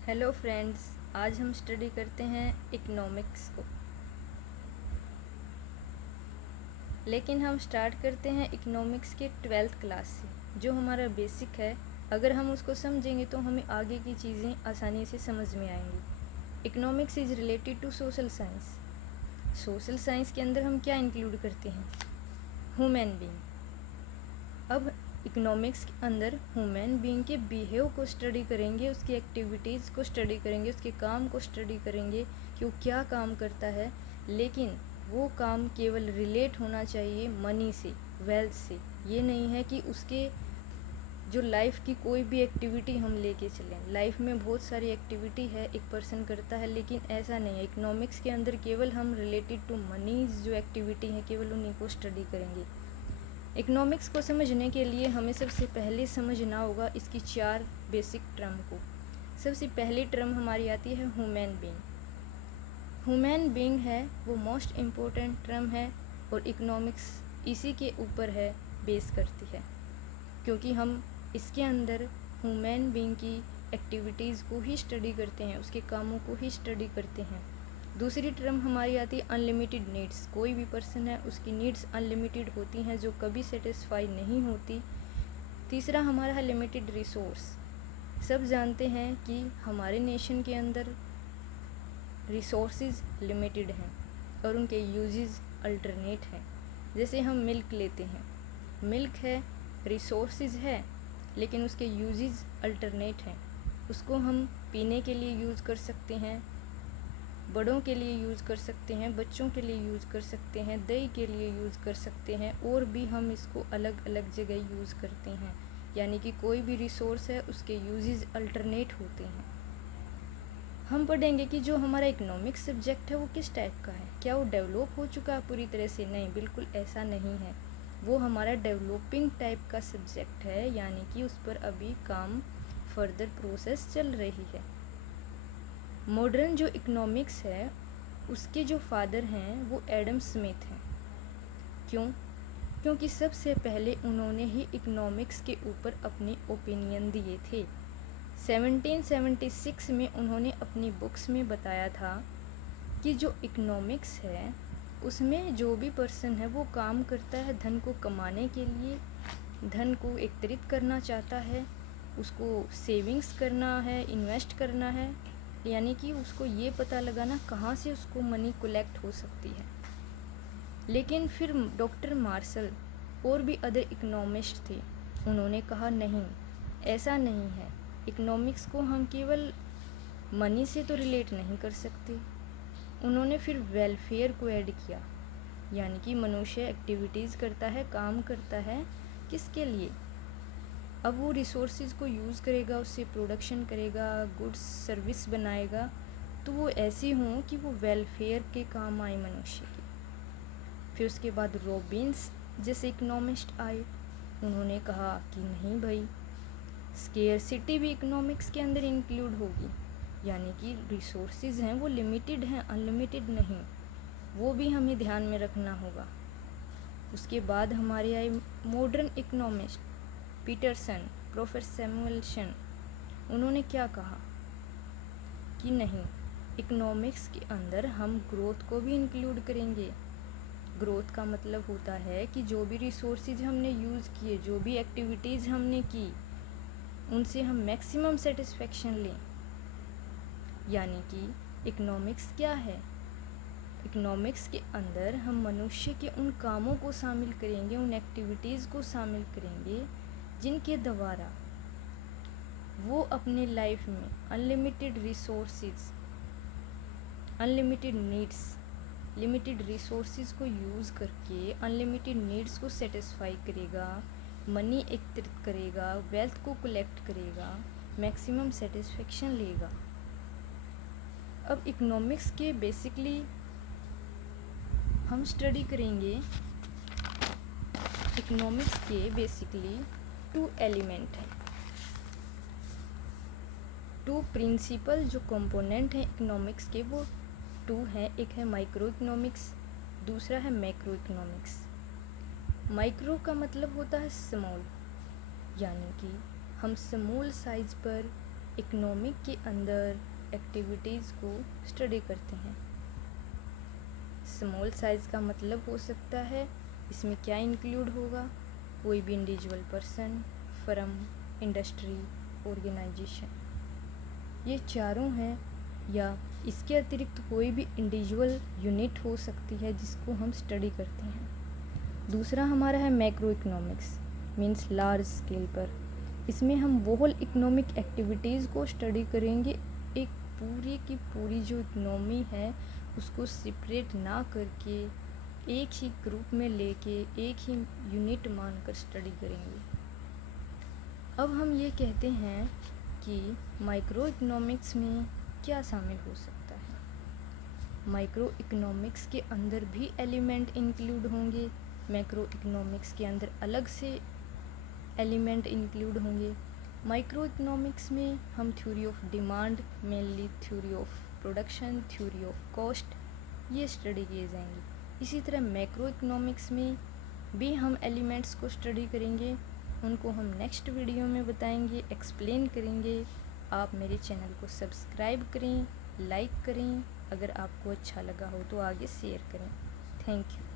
Hello friends, आज हम study करते हैं इकोनॉमिक्स को। लेकिन हम स्टार्ट करते हैं इकोनॉमिक्स के 12th क्लास से, जो हमारा बेसिक है। अगर हम उसको समझेंगे तो हमें आगे की चीज़ें आसानी से समझ में आएंगी। Economics is related to social science. Social science के अंदर हम क्या इंक्लूड करते हैं? Human being. अब इकोनॉमिक्स के अंदर ह्यूमन बीइंग के बिहेव को स्टडी करेंगे, उसकी एक्टिविटीज़ को स्टडी करेंगे, उसके काम को स्टडी करेंगे कि वो क्या काम करता है। लेकिन वो काम केवल रिलेट होना चाहिए मनी से, वेल्थ से। ये नहीं है कि उसके जो लाइफ की कोई भी एक्टिविटी हम लेके चलें। लाइफ में बहुत सारी एक्टिविटी है एक पर्सन करता है, लेकिन ऐसा नहीं है। इकोनॉमिक्स के अंदर केवल हम रिलेटेड टू मनी जो एक्टिविटी है केवल उन्हीं को स्टडी करेंगे। इकोनॉमिक्स को समझने के लिए हमें सबसे पहले समझना होगा इसकी 4 बेसिक टर्म को। सबसे पहली टर्म हमारी आती है ह्यूमन बीइंग। ह्यूमन बीइंग है वो मोस्ट इम्पोर्टेंट टर्म है और इकोनॉमिक्स इसी के ऊपर है, बेस करती है, क्योंकि हम इसके अंदर ह्यूमन बीइंग की एक्टिविटीज़ को ही स्टडी करते हैं, उसके कामों को ही स्टडी करते हैं। दूसरी टर्म हमारी आती है अनलिमिटेड नीड्स। कोई भी पर्सन है उसकी नीड्स अनलिमिटेड होती हैं, जो कभी सेटिस्फाई नहीं होती। तीसरा हमारा है लिमिटेड रिसोर्स। सब जानते हैं कि हमारे नेशन के अंदर रिसोर्सेज लिमिटेड हैं और उनके यूजेस अल्टरनेट हैं। जैसे हम मिल्क लेते हैं, मिल्क है, रिसोर्सेज है, लेकिन उसके यूजेस अल्टरनेट हैं। उसको हम पीने के लिए यूज़ कर सकते हैं, बड़ों के लिए यूज़ कर सकते हैं, बच्चों के लिए यूज़ कर सकते हैं, दही के लिए यूज़ कर सकते हैं, और भी हम इसको अलग अलग जगह यूज़ करते हैं। यानी कि कोई भी रिसोर्स है उसके यूजेस अल्टरनेट होते हैं। हम पढ़ेंगे कि जो हमारा इकोनॉमिक्स सब्जेक्ट है वो किस टाइप का है। क्या वो डेवलप हो चुका है पूरी तरह से? नहीं, बिल्कुल ऐसा नहीं है। वो हमारा डेवलपिंग टाइप का सब्जेक्ट है, यानी कि उस पर अभी काम फर्दर प्रोसेस चल रही है। मॉडर्न जो इकोनॉमिक्स है उसके जो फादर हैं वो एडम स्मिथ हैं। क्यों? क्योंकि सबसे पहले उन्होंने ही इकोनॉमिक्स के ऊपर अपने ओपिनियन दिए थे। 1776 में उन्होंने अपनी बुक्स में बताया था कि जो इकोनॉमिक्स है उसमें जो भी पर्सन है वो काम करता है धन को कमाने के लिए, धन को एकत्रित करना चाहता है, उसको सेविंग्स करना है, इन्वेस्ट करना है, यानी कि उसको ये पता लगाना कहाँ से उसको मनी कलेक्ट हो सकती है। लेकिन फिर डॉक्टर मार्शल और भी अदर इकोनॉमिस्ट थे, उन्होंने कहा नहीं, ऐसा नहीं है। इकोनॉमिक्स को हम केवल मनी से तो रिलेट नहीं कर सकते। उन्होंने फिर वेलफेयर को ऐड किया, यानी कि मनुष्य एक्टिविटीज़ करता है, काम करता है, किसके लिए? अब वो रिसोर्सेज को यूज़ करेगा, उससे प्रोडक्शन करेगा, गुड्स सर्विस बनाएगा, तो वो ऐसी हों कि वो वेलफेयर के काम आए मनुष्य के। फिर उसके बाद रॉबिन्स जैसे इकोनॉमिस्ट आए, उन्होंने कहा कि नहीं भाई, स्केयरसिटी भी इकोनॉमिक्स के अंदर इंक्लूड होगी, यानी कि रिसोर्सेज हैं वो लिमिटेड हैं, अनलिमिटेड नहीं, वो भी हमें ध्यान में रखना होगा। उसके बाद हमारे आए मॉडर्न इकोनॉमिस्ट पीटरसन, प्रोफेसर सैमुएलसन। उन्होंने क्या कहा कि नहीं, इकोनॉमिक्स के अंदर हम ग्रोथ को भी इंक्लूड करेंगे। ग्रोथ का मतलब होता है कि जो भी रिसोर्सेज हमने यूज़ किए, जो भी एक्टिविटीज़ हमने की, उनसे हम मैक्सिमम सेटिस्फेक्शन लें। यानी कि इकोनॉमिक्स क्या है? इकोनॉमिक्स के अंदर हम मनुष्य के उन कामों को शामिल करेंगे, उन एक्टिविटीज़ को शामिल करेंगे जिनके द्वारा वो अपने लाइफ में unlimited resources, unlimited needs, limited resources को यूज़ करके अनलिमिटेड नीड्स को सेटिस्फाई करेगा, मनी एकत्रित करेगा, वेल्थ को कलेक्ट करेगा, मैक्सिमम सेटिस्फेक्शन लेगा। अब इकोनॉमिक्स के बेसिकली हम स्टडी करेंगे, इकोनॉमिक्स के बेसिकली 2 एलिमेंट हैं, 2 प्रिंसिपल जो कंपोनेंट हैं इकोनॉमिक्स के, वो 2 हैं। एक है माइक्रो इकोनॉमिक्स, दूसरा है मैक्रो इकोनॉमिक्स। माइक्रो का मतलब होता है स्मॉल, यानी कि हम स्मॉल साइज पर इकोनॉमिक के अंदर एक्टिविटीज़ को स्टडी करते हैं। स्मॉल साइज़ का मतलब हो सकता है इसमें क्या इंक्लूड होगा, कोई भी individual person, firm, industry, organisation, ये चारों हैं, या इसके अतिरिक्त कोई भी इंडिविजुअल यूनिट हो सकती है जिसको हम स्टडी करते हैं। दूसरा हमारा है macro economics, means large scale पर। इसमें हम वो होल इकोनॉमिक एक्टिविटीज़ को स्टडी करेंगे, एक पूरी की पूरी जो इकोनॉमी है उसको सेपरेट ना करके एक ही ग्रुप में लेके एक ही यूनिट मानकर स्टडी करेंगे। अब हम ये कहते हैं कि माइक्रो इकोनॉमिक्स में क्या शामिल हो सकता है। माइक्रो इकोनॉमिक्स के अंदर भी एलिमेंट इंक्लूड होंगे, मैक्रो इकोनॉमिक्स के अंदर अलग से एलिमेंट इंक्लूड होंगे। माइक्रो इकोनॉमिक्स में हम theory of demand, mainly theory of production, theory of cost, ये स्टडी किए जाएंगे। इसी तरह मैक्रो इकोनॉमिक्स में भी हम एलिमेंट्स को स्टडी करेंगे, उनको हम नेक्स्ट वीडियो में बताएंगे, एक्सप्लेन करेंगे। आप मेरे चैनल को सब्सक्राइब करें, लाइक करें, अगर आपको अच्छा लगा हो तो आगे शेयर करें। Thank you.